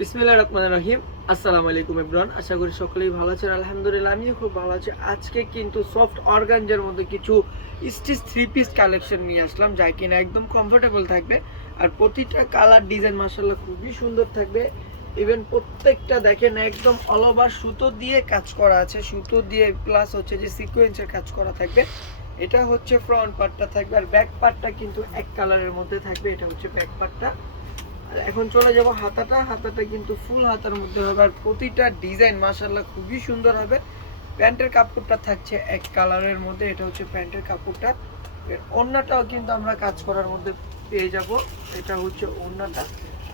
বিসমিল্লাহির রহমানির রহিম। আসসালামু আলাইকুম এভরিওয়ান, আশা করি সকলেই ভালো আছেন। আলহামদুলিল্লাহ আমিও খুব ভালো আছি। আজকে কিন্তু সফট অর্গানজার মধ্যে কিছু স্টিচ থ্রি পিস কালেকশন নিয়ে আসলাম, যা কিনা একদম কমফোর্টেবল থাকবে। আর প্রতিটা কালার ডিজাইন মাশাআল্লাহ খুবই সুন্দর থাকবে। ইভেন প্রত্যেকটা দেখেন একদম অল ওভার সুতো দিয়ে কাজ করা আছে, সুতো দিয়ে প্লাস হচ্ছে যে সিকোয়েন্সের কাজ করা থাকবে। এটা হচ্ছে ফ্রন্ট পার্টটা থাকবে, আর ব্যাক পার্টটা কিন্তু এক কালারের মধ্যে থাকবে। এটা হচ্ছে ব্যাক পার্টটা। এখন চলে যাব হাতাটা কিন্তু ফুল হাতার মধ্যে হবে, আর প্রতিটা ডিজাইন মাশাআল্লাহ খুবই সুন্দর হবে। প্যান্টের কাপড়টা থাকছে এক কালারের মধ্যে, এটা হচ্ছে প্যান্টের কাপড়টা। ওড়নাটাও কিন্তু আমরা কাজ করার মধ্যে পেয়ে যাব, এটা হচ্ছে ওড়নাটা।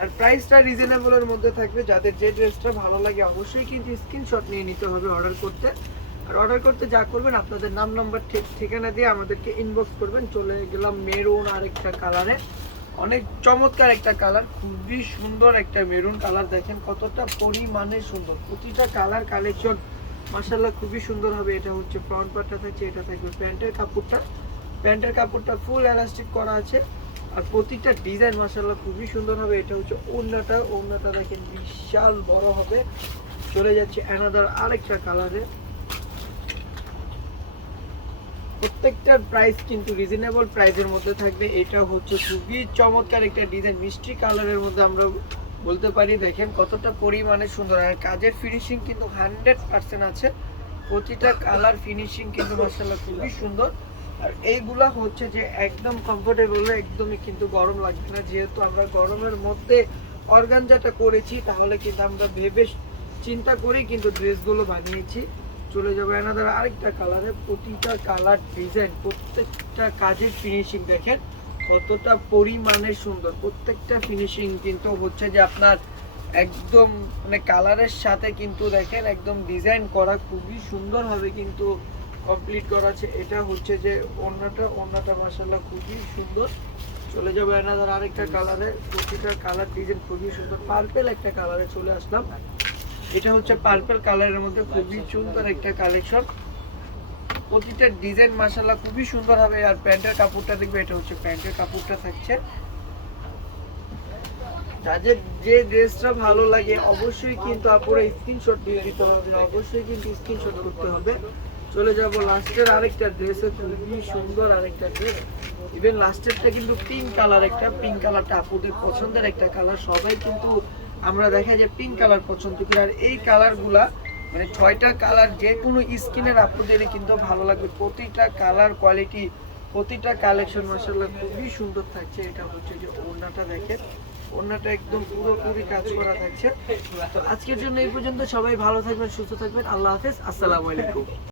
আর প্রাইসটা রিজনেবলের মধ্যে থাকবে। যাদের যে ড্রেসটা ভালো লাগে অবশ্যই কিন্তু স্ক্রিনশট নিয়ে নিতে হবে অর্ডার করতে। আর অর্ডার করতে যা করবেন, আপনাদের নাম নাম্বার ঠিকানা দিয়ে আমাদেরকে ইনবক্স করবেন। চলে গেলাম মেরুন আরেকটা কালারে, অনেক চমৎকার একটা কালার, খুবই সুন্দর একটা মেরুন কালার। দেখেন কতটা পরিমাণে সুন্দর, প্রতিটা কালার কালেকশন মাশাআল্লাহ খুবই সুন্দর হবে। এটা হচ্ছে ফ্রন্ট পার্টটা থাকছে, এটা থাকবে প্যান্টের কাপড়টা ফুল এলাস্টিক করা আছে। আর প্রতিটা ডিজাইন মাশাআল্লাহ খুবই সুন্দর হবে। এটা হচ্ছে ওড়নাটা দেখেন বিশাল বড় হবে। চলে যাচ্ছে অ্যানাদার আরেকটা কালারে। প্রত্যেকটার প্রাইস কিন্তু রিজনেবল প্রাইসের মধ্যে থাকবে। এটা হচ্ছে খুবই চমৎকার একটা ডিজাইন, মিষ্টি কালারের মধ্যে আমরা বলতে পারি। দেখেন কতটা পরিমাণে সুন্দর, আর কাজের ফিনিশিং কিন্তু 100% আছে। প্রতিটা কালার ফিনিশিং কিন্তু মাশাআল্লাহ খুবই সুন্দর। আর এইগুলা হচ্ছে যে একদম কমফোর্টেবল, একদমই কিন্তু গরম লাগবে না। যেহেতু আমরা গরমের মধ্যে অর্গানজাটা করেছি, তাহলে কিন্তু আমরা ভেবে চিন্তা করেই কিন্তু ড্রেসগুলো বানিয়েছি। চলে যাবে অ্যানাদার আরেকটা কালারে। প্রতিটা কালার ডিজাইন, প্রত্যেকটা কাজের ফিনিশিং দেখেন কতটা পরিমাণে সুন্দর। প্রত্যেকটা ফিনিশিং কিন্তু হচ্ছে যে আপনার একদম মানে কালারের সাথে কিন্তু দেখেন একদম ডিজাইন করা, খুবই সুন্দরভাবে কিন্তু কমপ্লিট করা আছে। এটা হচ্ছে যে ওড়নাটা মাশাআল্লাহ খুবই সুন্দর। চলে যাবে অ্যানাদার আরেকটা কালারে। প্রতিটা কালার ডিজাইন খুবই সুন্দর। পার্পল একটা কালারে চলে আসলাম, এটা হচ্ছে পার্পল কালারের মধ্যে খুবই সুন্দর একটা কালেকশন। প্রতিটা ডিজাইন মাশাআল্লাহ খুবই সুন্দর হবে। আর প্যান্টের কাপড়টা দেখবে, এটা হচ্ছে প্যান্টের কাপড়টা থাকছে। যাদের যে ড্রেসটা ভালো লাগে অবশ্যই কিন্তু আপনারা স্ক্রিনশট দিয়ে দিতে হবে, অবশ্যই কিন্তু স্ক্রিনশট করতে হবে। চলে যাব লাস্টের আরেকটা ড্রেসে, খুবই সুন্দর আরেকটা ড্রেস। ইভেন লাস্টেরটা কিন্তু পিঙ্ক কালার, একটা পিঙ্ক কালারটা আপুদের পছন্দের একটা কালার। সবাই কিন্তু আমরা দেখা যায় পিঙ্ক কালার পছন্দ করি। আর এই কালারগুলা মানে 6টা কালার যে কোনো স্কিনের আপুদেরই কিন্তু ভালো লাগবে। প্রতিটা কালার কোয়ালিটি, প্রতিটা কালেকশন মাশাআল্লাহ খুবই সুন্দর থাকছে। এটা হচ্ছে যে ওড়নাটা দেখেন, ওড়নাটা একদম পুরোপুরি কাজ করা থাকছে। তো আজকের জন্য এই পর্যন্ত। সবাই ভালো থাকবেন, সুস্থ থাকবেন। আল্লাহ হাফেজ, আসসালামু আলাইকুম।